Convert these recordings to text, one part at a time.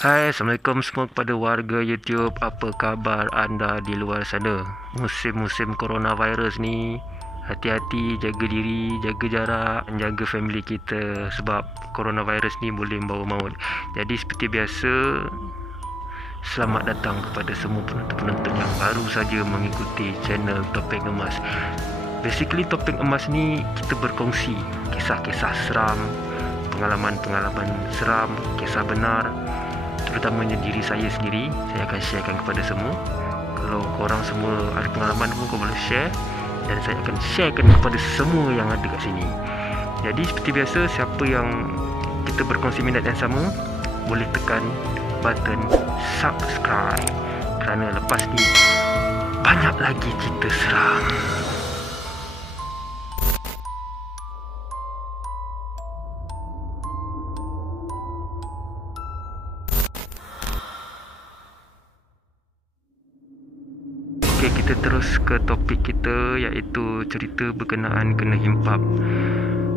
Hai, Assalamualaikum semua kepada warga YouTube. Apa khabar anda di luar sana? Musim-musim coronavirus ni, hati-hati, jaga diri, jaga jarak, jaga family kita, sebab coronavirus ni boleh membawa maut. Jadi seperti biasa, selamat datang kepada semua penonton-penonton yang baru saja mengikuti channel Topeng Emas. Basically Topeng Emas ni kita berkongsi kisah-kisah seram, pengalaman-pengalaman seram, kisah benar, terutamanya diri saya sendiri. Saya akan sharekan kepada semua. Kalau korang semua ada pengalaman pun, korang boleh share, dan saya akan sharekan kepada semua yang ada kat sini. Jadi seperti biasa, siapa yang kita berkongsi minat yang sama, boleh tekan button subscribe, kerana lepas ni banyak lagi cerita seram. Okey, kita terus ke topik kita, iaitu cerita berkenaan kena himpap.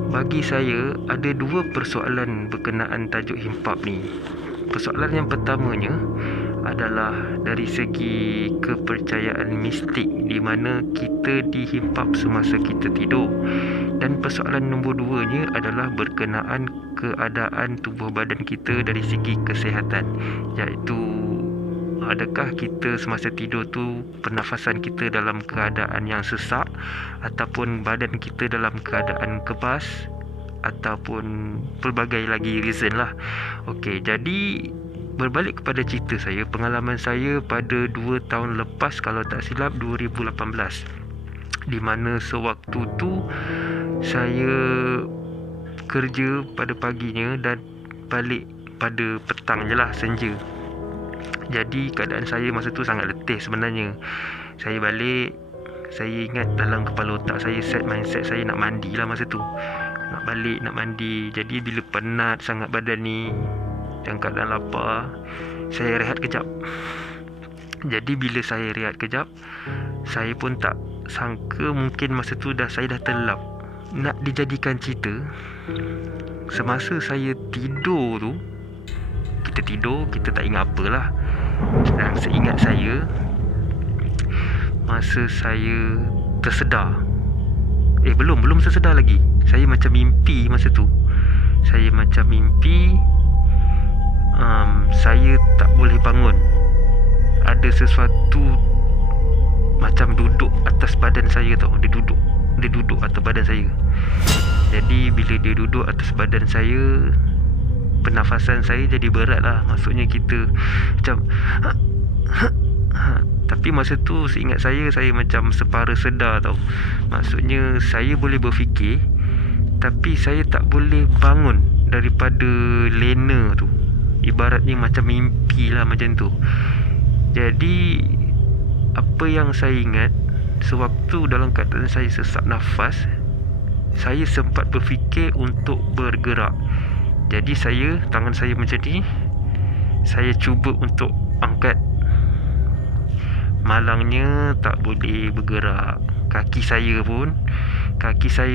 Bagi saya, ada dua persoalan berkenaan tajuk himpap ni. Persoalan yang pertamanya adalah dari segi kepercayaan mistik, di mana kita dihimpap semasa kita tidur. Dan persoalan nombor duanya adalah berkenaan keadaan tubuh badan kita dari segi kesihatan, iaitu adakah kita semasa tidur tu pernafasan kita dalam keadaan yang sesak, ataupun badan kita dalam keadaan kebas, ataupun pelbagai lagi reason lah. Okey, jadi berbalik kepada cerita saya, pengalaman saya pada 2 tahun lepas, kalau tak silap 2018, di mana sewaktu tu saya kerja pada paginya dan balik pada petang je lah, senja. Jadi keadaan saya masa tu sangat letih sebenarnya. Saya balik, saya ingat dalam kepala otak saya, set mindset saya nak mandi lah masa tu. Nak balik, nak mandi. Jadi bila penat sangat badan ni dan keadaan lapar, saya rehat kejap. Jadi bila saya rehat kejap, saya pun tak sangka mungkin masa tu saya dah terlap. Nak dijadikan cerita, semasa saya tidur tu, kita tidur, kita tak ingat apalah. Dan seingat saya, masa saya tersedar, belum tersedar lagi, saya macam mimpi masa tu. Saya macam mimpi, saya tak boleh bangun. Ada sesuatu macam duduk atas badan saya tau. Dia duduk atas badan saya. Jadi bila dia duduk atas badan saya, pernafasan saya jadi berat lah. Maksudnya kita macam tapi masa tu seingat saya macam separa sedar tau. Maksudnya saya boleh berfikir, tapi saya tak boleh bangun daripada lena tu. Ibaratnya macam mimpi lah macam tu. Jadi apa yang saya ingat, sewaktu dalam keadaan saya sesak nafas, saya sempat berfikir untuk bergerak. Jadi tangan saya macam ni, saya cuba untuk angkat. Malangnya tak boleh bergerak. Kaki saya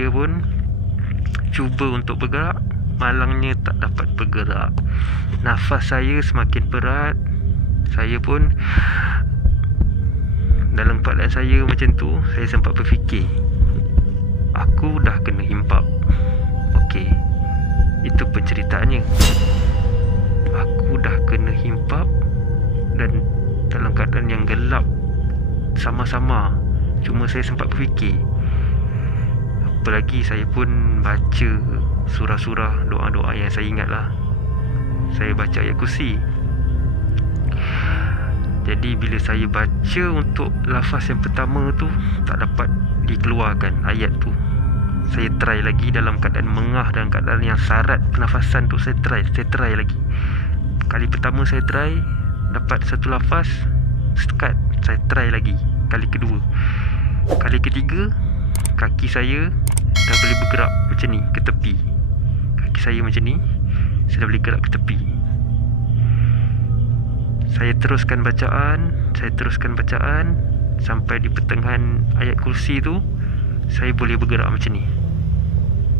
pun cuba untuk bergerak, malangnya tak dapat bergerak. Nafas saya semakin berat. Saya pun dalam keadaan saya macam tu, saya sempat berfikir, aku dah kena himpap. Okey, itu penceritaannya. Aku dah kena himpap dan dalam keadaan yang gelap sama-sama. Cuma saya sempat berfikir. Apalagi saya pun baca surah-surah, doa-doa yang saya ingat lah. Saya baca ayat kursi. Jadi bila saya baca untuk lafaz yang pertama tu, tak dapat dikeluarkan ayat tu. Saya try lagi dalam keadaan mengah, dalam keadaan yang sarat pernafasan tu. Saya try lagi. Kali pertama saya try, dapat satu lafaz, sekat. Saya try lagi kali kedua. Kali ketiga, kaki saya dah boleh bergerak macam ni ke tepi. Kaki saya macam ni, saya dah boleh gerak ke tepi. Saya teruskan bacaan sampai di pertengahan ayat kursi tu, saya boleh bergerak macam ni.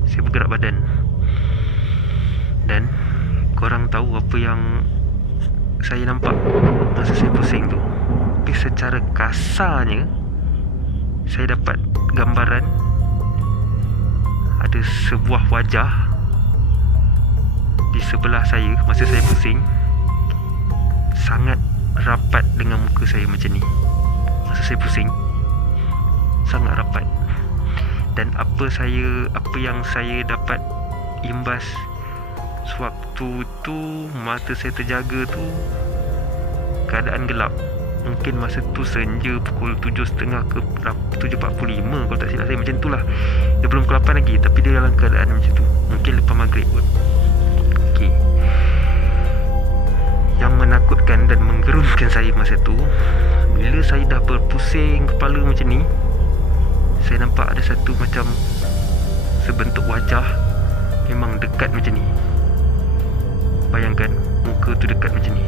Saya bergerak badan. Dan korang tahu apa yang saya nampak masa saya pusing tu. Tapi secara kasarnya saya dapat gambaran ada sebuah wajah di sebelah saya masa saya pusing, sangat rapat dengan muka saya macam ni. Masa saya pusing, sangat rapat. Dan apa yang saya dapat imbas sewaktu tu, mata saya terjaga tu, keadaan gelap. Mungkin masa tu senja pukul 7.30 ke 7.45 kalau tak silap saya, macam tu lah. Dia belum pukul 8 lagi, tapi dia dalam keadaan macam tu. Mungkin lepas maghrib kot. Okay. Yang menakutkan dan menggerunkan saya masa tu, bila saya dah berpusing kepala macam ni, saya nampak ada satu macam sebentuk wajah memang dekat macam ni. Bayangkan muka tu dekat macam ni.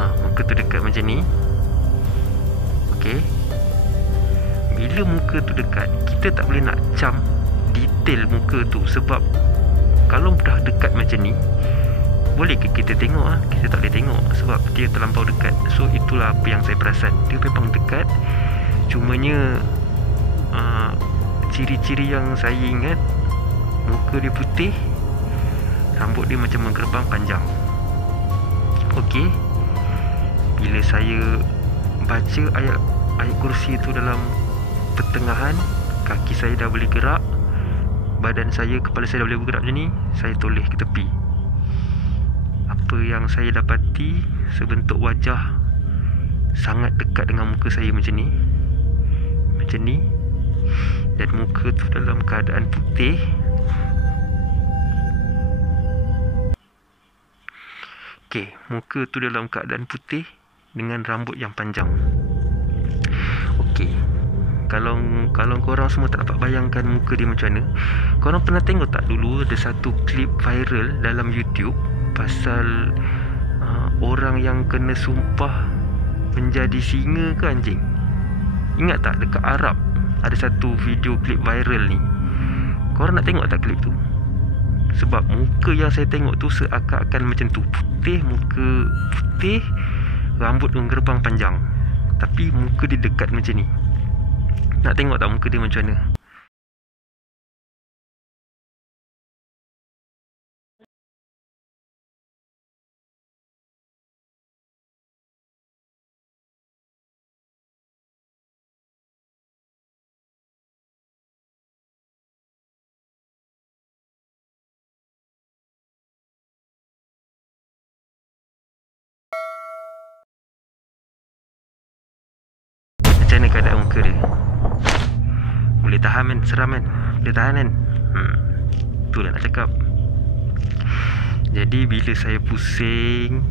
Muka tu dekat macam ni. Okey. Bila muka tu dekat, kita tak boleh nak cam detail muka tu, sebab kalau dah dekat macam ni, boleh ke kita tengok? Kita tak boleh tengok sebab dia terlampau dekat. So itulah apa yang saya perasan. Dia memang dekat. Cumanya ciri-ciri yang saya ingat, muka dia putih, rambut dia macam menggerbang panjang. Okey. Bila saya baca ayat kursi tu dalam pertengahan, kaki saya dah boleh gerak, badan saya, kepala saya dah boleh bergerak macam ni, saya toleh ke tepi. Apa yang saya dapati, sebentuk wajah sangat dekat dengan muka saya macam ni. Macam ni. Dan muka tu dalam keadaan putih. Okey, muka tu dalam keadaan putih dengan rambut yang panjang. Okey. Kalau korang semua tak dapat bayangkan muka dia macam mana, korang pernah tengok tak dulu ada satu klip viral dalam YouTube pasal orang yang kena sumpah menjadi singa ke anjing? Ingat tak dekat Arab ada satu video klip viral ni? Korang nak tengok tak klip tu? Sebab muka yang saya tengok tu seakan-akan macam tu, putih, muka putih, rambut menggerbang panjang, tapi muka dia dekat macam ni. Nak tengok tak muka dia macam mana? Macam mana keadaan muka dia? Boleh tahan kan? Seram kan? Boleh tahan kan? Itulah nak cakap. Jadi bila saya pusing,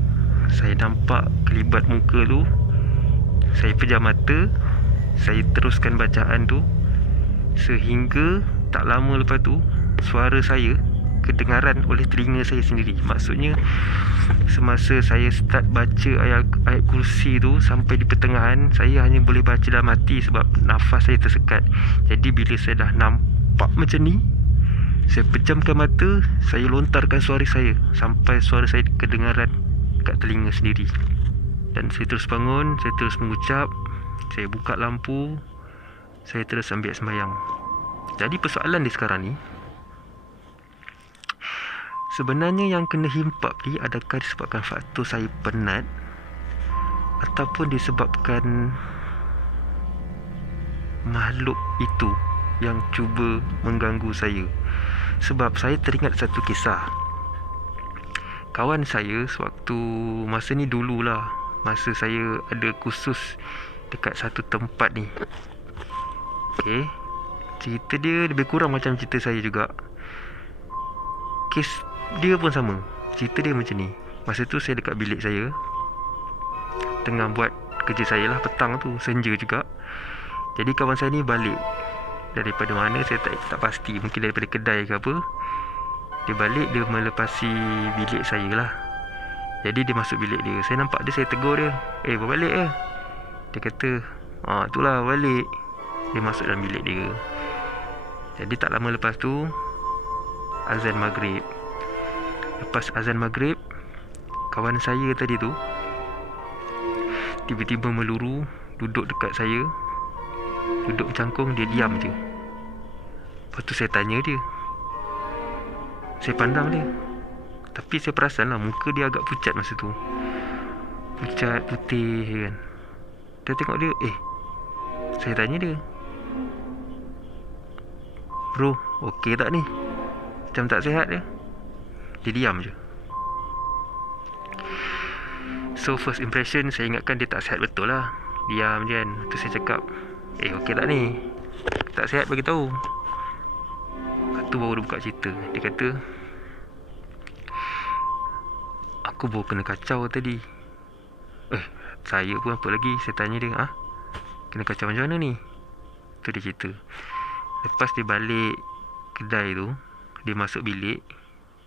saya nampak kelibat muka tu, saya pejam mata, saya teruskan bacaan tu, sehingga tak lama lepas tu suara saya kedengaran oleh telinga saya sendiri. Maksudnya semasa saya start baca ayat kursi tu sampai di pertengahan, saya hanya boleh baca dalam hati sebab nafas saya tersekat. Jadi bila saya dah nampak macam ni, saya pejamkan mata, saya lontarkan suara saya sampai suara saya kedengaran kat telinga sendiri. Dan saya terus bangun, saya terus mengucap, saya buka lampu, saya terus ambil sembahyang. Jadi persoalan di sekarang ni, sebenarnya yang kena himpap ni adakah disebabkan faktor saya penat ataupun disebabkan makhluk itu yang cuba mengganggu saya. Sebab saya teringat satu kisah. Kawan saya sewaktu masa ni dululah, masa saya ada kursus dekat satu tempat ni. Okey, cerita dia lebih kurang macam cerita saya juga. Kes dia pun sama. Cerita dia macam ni. Masa tu saya dekat bilik saya, tengah buat kerja saya lah, petang tu, senja juga. Jadi kawan saya ni balik daripada mana saya tak pasti, mungkin daripada kedai ke apa. Dia balik, dia melepasi bilik saya lah. Jadi dia masuk bilik dia, saya nampak dia, saya tegur dia, berbalik ke? Dia kata, itulah balik. Dia masuk dalam bilik dia. Jadi tak lama lepas tu azan maghrib. Lepas azan maghrib, kawan saya tadi tu tiba-tiba meluru, duduk dekat saya, duduk mencangkung, dia diam je. Lepas tu saya tanya dia, saya pandang dia, tapi saya perasan lah muka dia agak pucat masa tu, pucat putih kan. Saya tengok dia, saya tanya dia, bro, okey tak ni? Macam tak sihat dia. Dia diam je. So first impression, saya ingatkan dia tak sihat betul lah, diam je kan. Tu saya cakap, okey tak ni? Tak sihat bagi tahu. Lepas tu baru dia buka cerita. Dia kata, aku baru kena kacau tadi. Saya pun apa lagi. Saya tanya dia, kena kacau macam mana ni? Tu dia cerita. Lepas dia balik kedai tu, dia masuk bilik,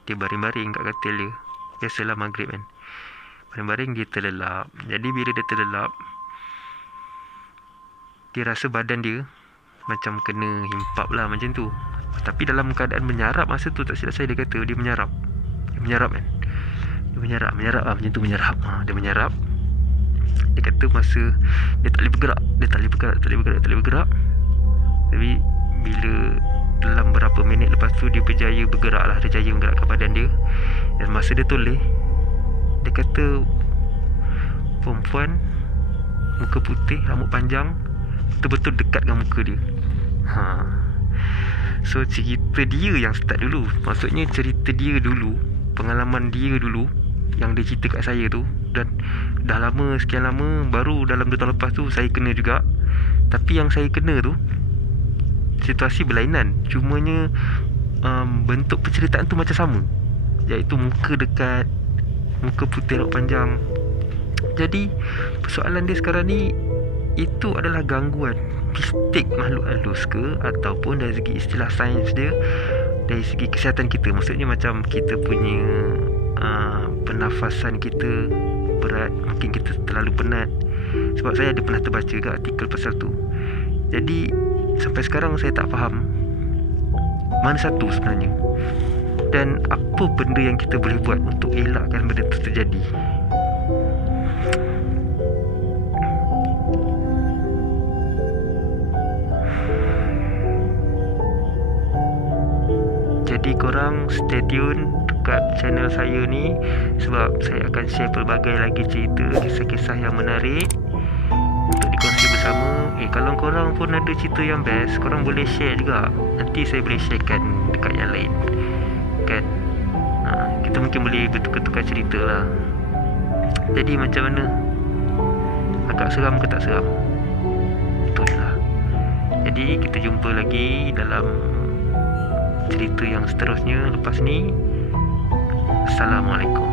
dia baring-baring kat katil dia. Biasalah maghrib kan, baring-baring dia terlelap. Jadi bila dia terlelap, dia rasa badan dia macam kena himpap lah macam tu. Tapi dalam keadaan menyarap masa tu, tak silap saya, dia kata dia menyarap. Dia menyarap kan. Dia menyarap lah macam tu, menyarap. Dia menyarap. Dia kata masa dia tak boleh bergerak, dia tak boleh bergerak. Tapi bila dalam berapa minit lepas tu dia berjaya bergerak lah, dia berjaya menggerakkan badan dia. Dan masa dia toleh, dia kata perempuan muka putih, rambut panjang, betul-betul dekat dengan muka dia. So cerita dia yang start dulu. Maksudnya cerita dia dulu, pengalaman dia dulu yang dia cerita kat saya tu. Dan dah lama, sekian lama, baru dalam 2 tahun lepas tu saya kena juga. Tapi yang saya kena tu situasi berlainan, cumanya bentuk penceritaan tu macam sama, iaitu muka dekat, muka putih, rambut panjang. Jadi persoalan dia sekarang ni, itu adalah gangguan mistik makhluk halus ke, ataupun dari segi istilah sains dia, dari segi kesihatan kita. Maksudnya macam kita punya pernafasan kita berat, mungkin kita terlalu penat. Sebab saya ada pernah terbaca juga artikel pasal tu. Jadi sampai sekarang saya tak faham mana satu sebenarnya, dan apa benda yang kita boleh buat untuk elakkan benda itu terjadi. Jadi korang stay tune dekat channel saya ni, sebab saya akan share pelbagai lagi cerita, kisah-kisah yang menarik untuk dikongsi bersama. Kalau korang pun ada cerita yang best, korang boleh share juga. Nanti saya boleh sharekan dekat yang lain kan. Kita mungkin boleh bertukar-tukar cerita lah. Jadi macam mana? Agak seram ke tak seram? Betul lah. Jadi kita jumpa lagi dalam cerita yang seterusnya lepas ni. Assalamualaikum.